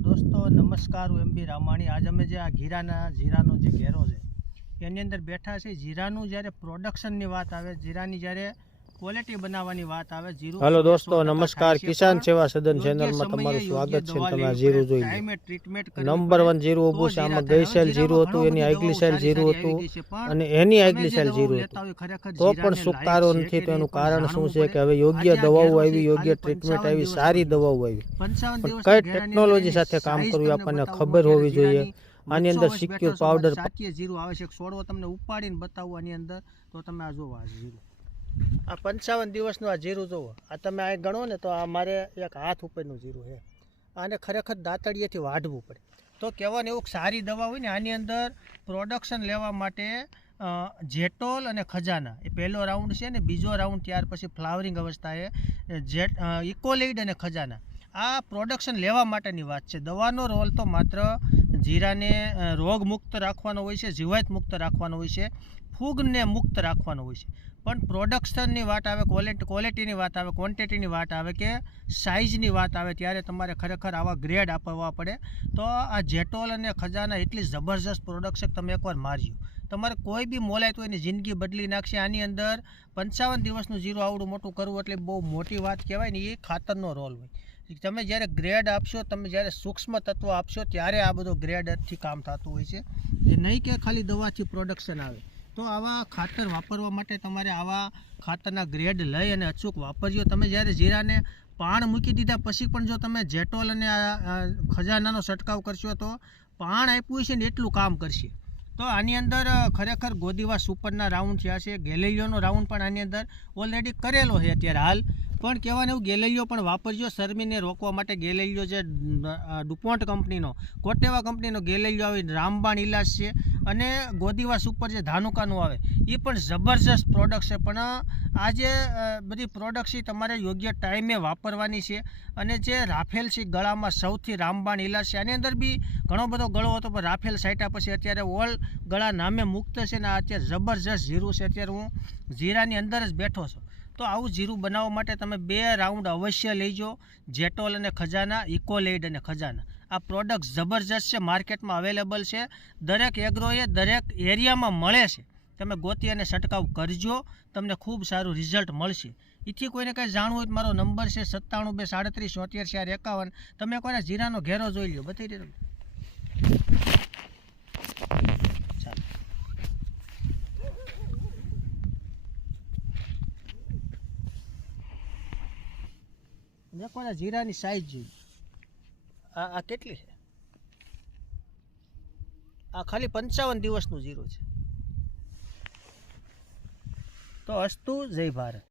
Hello दोस्तों, नमस्कार। હું એમબી રામાણી। આજ અમે જે આ જીરાનો જે ઘેરો છે એની અંદર બેઠા છે। જીરાનું જ્યારે પ્રોડક્શનની વાત આવે, જીરાની જ્યારે ક્વોલિટી બનાવવાની વાત આવે, જીરું हेलो दोस्तों, नमस्कार। किसान सेवा सदन चैनल में તમારું સ્વાગત છે। તમે આ જીરું જોઈ લો। નંબર 1 જીરું ઊભું છે। આમાં ગઈ સાલ જીરું હતું, એની આગલી સાલ જીરું હતું અને એની આગલી સાલ જીરું હતું, તો પણ સુકારો નથી। તો એનું કારણ શું છે કે હવે યોગ્ય દવાઓ આવી, યોગ્ય ટ્રીટમેન્ટ આવી, સારી દવાઓ આવી, પણ કઈ ટેકનોલોજી સાથે કામ કરવું આપણને ખબર હોવી જોઈએ। આની અંદર સિક્યોર પાવડર જીરું આવે છે, છોડવો તમને ઉપાડીને બતાવું આની અંદર, તો તમે આ જોવો, આ જીરું, આ 55 દિવસનું આ જીરું જુઓ। આ તમે આ ગણો ને તો આ મારે એક હાથ ઉપરનું જીરું છે। આને ખરેખર દાંતડીએથી વાઢવું પડે। તો કહેવાનું એવું સારી દવા હોય ને, આની અંદર પ્રોડક્શન લેવા માટે જેટોલ અને ખજાના એ પહેલો રાઉન્ડ છે ને, બીજો રાઉન્ડ ત્યાર પછી ફ્લાવરિંગ અવસ્થાએ ઇકોલેઇડ અને ખજાના, આ પ્રોડક્શન લેવા માટેની વાત છે। દવાનો રોલ તો માત્ર જીરાને રોગ મુક્ત રાખવાનો હોય છે, જીવાત મુક્ત રાખવાનો હોય છે, ફૂગને મુક્ત રાખવાનો હોય છે, પણ પ્રોડક્શનની વાત આવે, ક્વોલિટીની વાત આવે, ક્વોન્ટિટીની વાત આવે કે સાઇઝની વાત આવે, ત્યારે તમારે ખરેખર આવા ગ્રેડ આપવા પડે। તો આ જેટોલ અને ખજાના એટલી જબરજસ્ત પ્રોડક્શન તમે એકવાર માર્યું, તમારે કોઈ બી મોલાય તો એની જિંદગી બદલી નાખશે। આની અંદર 55 દિવસનું જીરું આવડું મોટું કરવું એટલે બહુ મોટી વાત કહેવાય ને। એ ખાતરનો રોલ હોય। તમે જ્યારે ગ્રેડ આપશો, તમે જ્યારે સૂક્ષ્મ તત્વો આપશો, ત્યારે આ બધો ગ્રેડથી કામ થતું હોય છે, એ નહીં કે ખાલી દવાથી પ્રોડક્શન આવે। તો આવા ખાતર વાપરવા માટે તમારે આવા ખાતરના ગ્રેડ લઈ અને અચૂક વાપરજો। તમે જ્યારે જીરાને પાણ મૂકી દીધા પછી પણ જો તમે જેટોલ અને ખજાનાનો છંટકાવ કરશો તો પાણ આપ્યું છે ને એટલું કામ કરશે। તો આની અંદર ખરેખર ગોદીવા સુપરના રાઉન્ડ થયા છે, ગેલેલિયોનો રાઉન્ડ પણ આની અંદર ઓલરેડી કરેલો છે અત્યારે હાલ, પણ કહેવાનું એવું ગેલેલિયો પણ વાપરજો શરમીને રોકવા માટે। ગેલેલિયો જે ડુપોન્ટ કંપનીનો, કોટેવા કંપનીનો ગેલેલિયો આવે, રામબાણ ઇલાજ છે, અને ગોદીવા સુપર જે ધાનુકાનું આવે એ પણ જબરજસ્ત પ્રોડક્ટ છે। પણ આ જે બધી પ્રોડક્ટ છે તમારે યોગ્ય ટાઈમે વાપરવાની છે। અને જે રાફેલ છે ગળામાં સૌથી રામબાણ ઇલાજ છે, આની અંદર બી ઘણો બધો ગળો હતો, પણ રાફેલ સાઈટા પછી અત્યારે ઓલ ગળા નામે મુક્ત છે ને અત્યારે જબરજસ્ત જીરું છે। અત્યારે હું જીરાની અંદર જ બેઠો છું। તો આવું જીરું બનાવવા માટે તમે 2 રાઉન્ડ અવશ્ય લેજો, જેટોલ અને ખજાના, ઇકોલેઇડ અને ખજાના। આ પ્રોડક્ટ જબરજસ્ત છે, માર્કેટમાં અવેલેબલ છે, દરેક એગ્રોએ દરેક એરિયામાં મળે છે। તમે ગોતી અને છંટકાવ કરજો, તમને ખૂબ સારું રિઝલ્ટ મળશે। એથી કોઈને કંઈ જાણવું હોય તો મારો નંબર છે 9723374451। તમે કોઈને જીરાનો ઘેરો જોઈ લો, બતાવી દે કોને જીરાની સાઈઝ જોઈ। આ કેટલી છે? આ ખાલી 55 દિવસનું જીરું છે। તો અસ્તુ, જય ભારત।